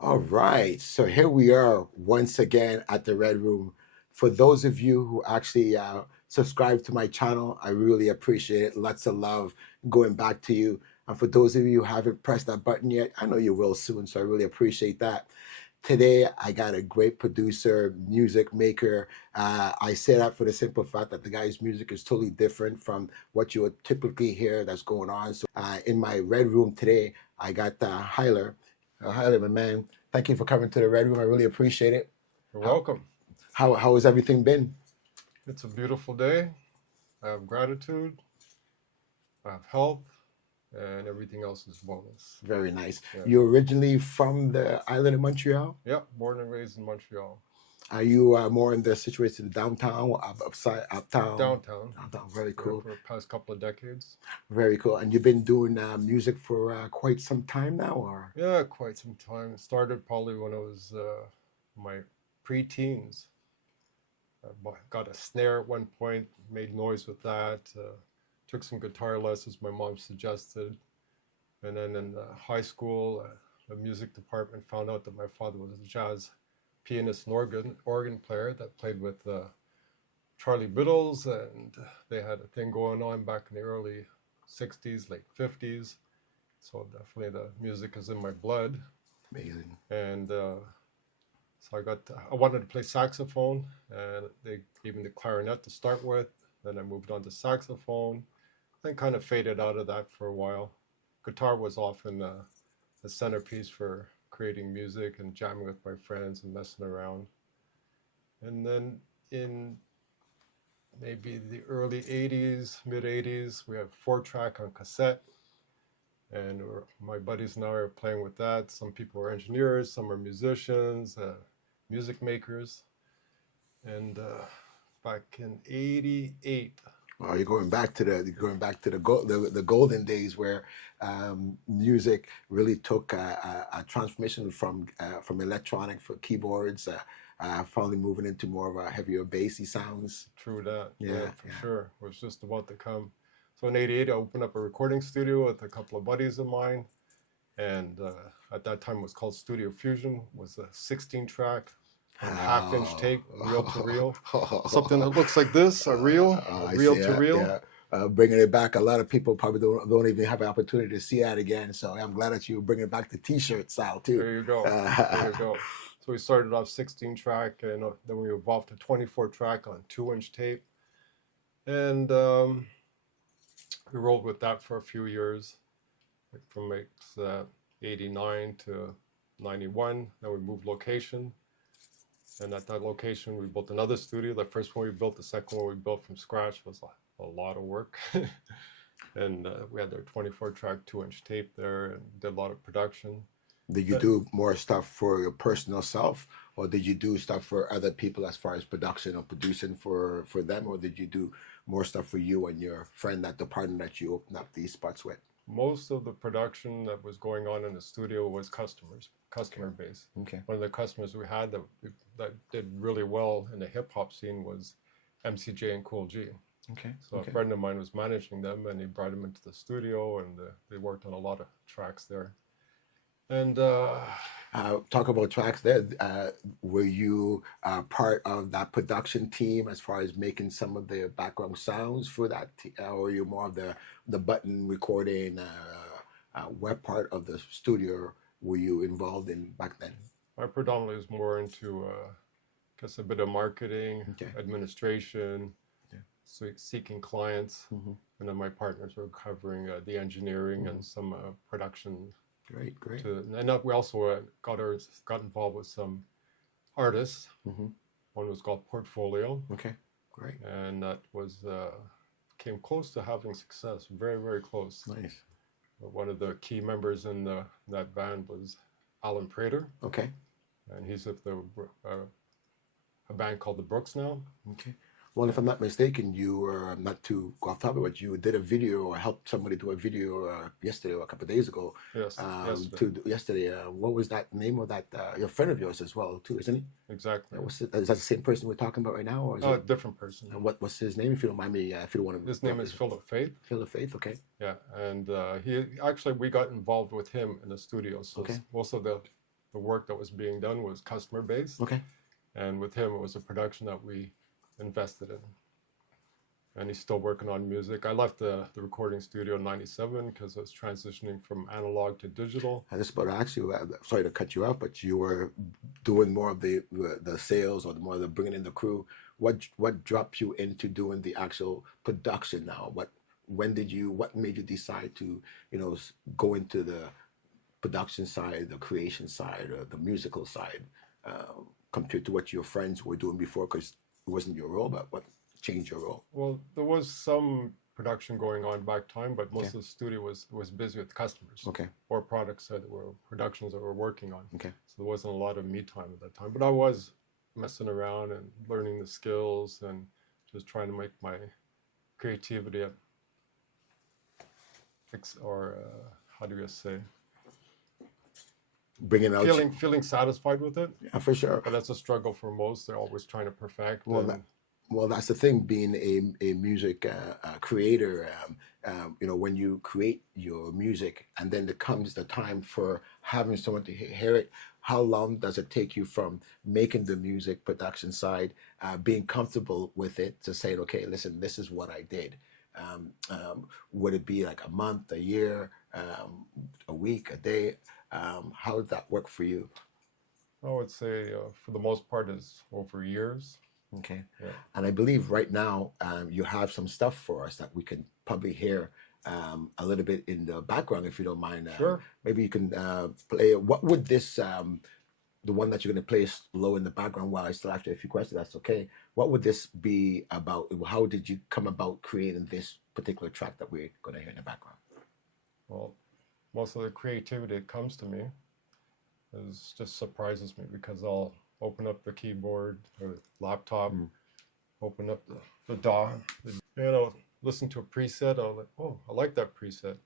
All right, so here we are once again at the Red Room. For those of you who actually subscribe to my channel, I really appreciate it. Lots of love going back to you. And for those of you who haven't pressed that button yet, I know you will soon, so I really appreciate that. Today, I got a great producer, music maker. I say that for the simple fact that the guy's music is totally different from what you would typically hear that's going on. So, in my Red Room today, I got Hyler. Hyler, my man, thank you for coming to the Red Room. I really appreciate it. You're How welcome. how has everything been? It's a beautiful day. I have gratitude, I have health, and everything else is bonus. Very nice. Yeah. You're originally from the island of Montreal? Yeah, born and raised in Montreal. Are you more in the situation downtown, upside, uptown? Downtown. Downtown, very Yeah, cool. for the past couple of decades. Very cool. And you've been doing music for quite some time now, or? Yeah, quite some time. It started probably when I was my pre-teens. Got a snare at one point, made noise with that. Took some guitar lessons my mom suggested. And then in high school, the music department found out that my father was a jazz pianist and organ player that played with Charlie Biddles, and they had a thing going on back in the early 60s, late 50s. So definitely the music is in my blood. Amazing. And so I wanted to play saxophone, and they gave me the clarinet to start with. Then I moved on to saxophone, then kind of faded out of that for a while. Guitar was often the centerpiece for creating music and jamming with my friends and messing around. And then in maybe the early 80s, mid 80s, we have 4-track on cassette. And my buddies and I are playing with that. Some people are engineers, some are musicians, music makers. And back in '88. Well, you're going back to the golden days where music really took a transformation from electronic for keyboards, finally moving into more of a heavier bassy sounds. True that. Yeah, For sure. It was just about to come. So in '88, I opened up a recording studio with a couple of buddies of mine. And at that time it was called Studio Fusion. It was a 16-track, half-inch tape, reel to reel. Something that looks like this, a reel to reel. Yeah. Bringing it back, a lot of people probably don't even have an opportunity to see that again. So I'm glad that you bring it back to T-shirt style too. There you go. There you go. So we started off 16-track, and then we evolved to 24-track on 2-inch tape. And we rolled with that for a few years, from 89 to 91. Then we moved location. And at that location, we built another studio. The first one we built, the second one we built from scratch was a lot of work. And we had our 24-track 2-inch tape there and did a lot of production. Did you do more stuff for your personal self, or did you do stuff for other people as far as production or producing for them, or did you do more stuff for you and your friend, the partner that you opened up these spots with? Most of the production that was going on in the studio was customer base. Okay. One of the customers we had that did really well in the hip hop scene was MCJ and Cool G. Okay. So a friend of mine was managing them, and he brought them into the studio, and they worked on a lot of tracks there. And talk about tracks there. Were you part of that production team as far as making some of the background sounds for that, or were you more of the button recording? What part of the studio were you involved in back then? I predominantly was more into, guess, a bit of marketing, administration, seeking clients, and then my partners were covering the engineering and some production. Great. And we also got involved with some artists. One was called Portfolio. Okay, great. And that was came close to having success, very, very close. Nice. One of the key members in that band was Alan Prater. Okay. And he's with a band called the Brooks now. Okay. Well, if I'm not mistaken, you were, not to go off topic, but you did a video or helped somebody do a video yesterday or a couple of days ago. Yes, yesterday. What was that name of that? Your friend of yours as well, too, isn't he? Exactly. Is that the same person we're talking about right now? Or is it a different person. What's his name, if you don't mind me, if you don't want to... His name is Philip Faith. Philip Faith, okay. Yeah, and we got involved with him in the studio. So most of the the work that was being done was customer based. Okay. And with him, it was a production that we invested in. And he's still working on music. I left the recording studio in '97 because I was transitioning from analog to digital. I just about to ask you, sorry to cut you off, but you were doing more of the sales or more of the bringing in the crew. What dropped you into doing the actual production now? What made you decide to, go into the production side, the creation side, or the musical side, compared to what your friends were doing before? Because it wasn't your role, but what changed your role? Well, there was some production going on back time, but most Okay. of the studio was busy with customers Okay. or products that were productions that we're working on. Okay. So there wasn't a lot of me time at that time. But I was messing around and learning the skills and just trying to make my creativity how do you say, Bringing out. feeling satisfied with it. Yeah, for sure. But that's a struggle for most. They're always trying to perfect. Well, that's the thing. Being a music creator, when you create your music, and then there comes the time for having someone to hear it. How long does it take you from making the music production side, being comfortable with it, to say, okay, listen, this is what I did? Would it be like a month, a year, a week, a day? How did that work for you? I would say for the most part is over years. Okay. Yeah. And I believe right now you have some stuff for us that we can probably hear a little bit in the background, if you don't mind. Sure. Maybe you can play. What would this, the one that you're going to play low in the background while I still have to a few questions, that's okay. What would this be about? How did you come about creating this particular track that we're going to hear in the background? Well, most of the creativity that comes to me just surprises me because I'll open up the keyboard or laptop, open up the DAW, listen to a preset. I'll like, oh, I like that preset.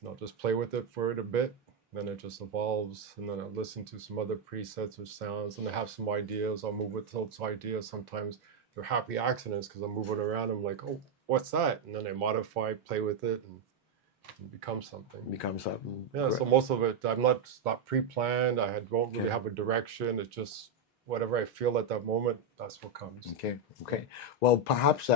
And I'll just play with it for a bit. Then it just evolves. And then I'll listen to some other presets or sounds. And I have some ideas. I'll move with those ideas. Sometimes they're happy accidents because I'm moving around. I'm like, oh, what's that? And then I modify, play with it, and become something. Yeah, Correct. so most of it, I'm not pre-planned. Don't really Okay. have a direction. It's just whatever I feel at that moment, that's what comes. Okay. Well, perhaps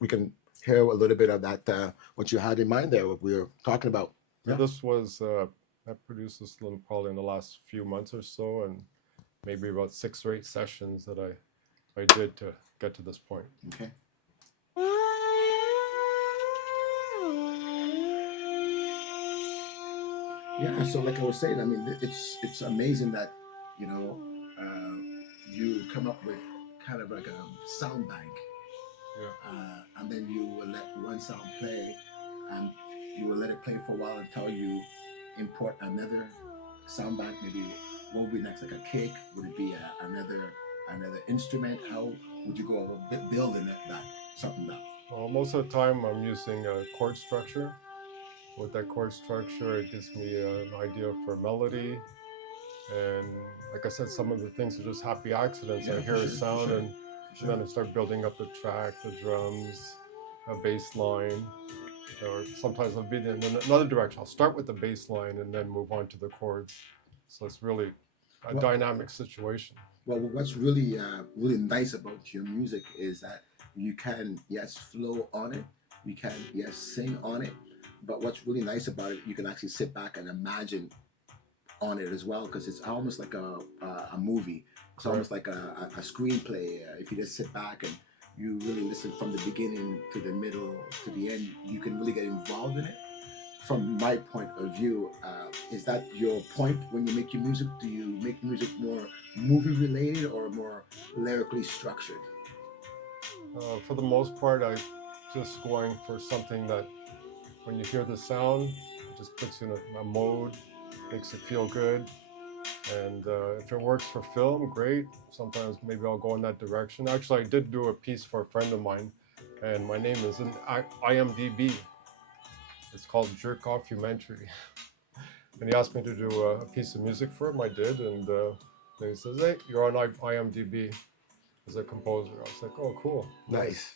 we can hear a little bit of that, what you had in mind there, what we were talking about. Yeah. Yeah. This was, I produced this little probably in the last few months or so, and maybe about 6 or 8 sessions that I did to get to this point. Okay. Yeah, so like I was saying, I mean, it's amazing that you come up with kind of like a sound bank, and then you will let one sound play, and you will let it play for a while until you import another sound bank. Maybe what would be next, like a kick? Would it be another instrument? How would you go about building that something up? Well, most of the time I'm using a chord structure. With that chord structure, it gives me an idea for melody. And like I said, some of the things are just happy accidents. Yeah, I hear for a sure, sound, for sure, and for then I start building up the track, the drums, a bass line. Or sometimes I'll be in another direction. I'll start with the bass line and then move on to the chords. So it's really a dynamic situation. Well, what's really really nice about your music is that you can, yes, flow on it. You can, yes, sing on it. But what's really nice about it, you can actually sit back and imagine on it as well, because it's almost like a movie. It's almost like a screenplay. If you just sit back and you really listen from the beginning to the middle to the end, you can really get involved in it. From my point of view, is that your point when you make your music? Do you make music more movie related or more lyrically structured? For the most part, I just going for something that when you hear the sound, it just puts you in a mode, makes it feel good. And if it works for film, great. Sometimes maybe I'll go in that direction. Actually, I did do a piece for a friend of mine, and my name is in IMDb. It's called Jerk Offumentary. And he asked me to do a piece of music for him. I did, and then he says, hey, you're on IMDb as a composer. I was like, oh, cool. Nice.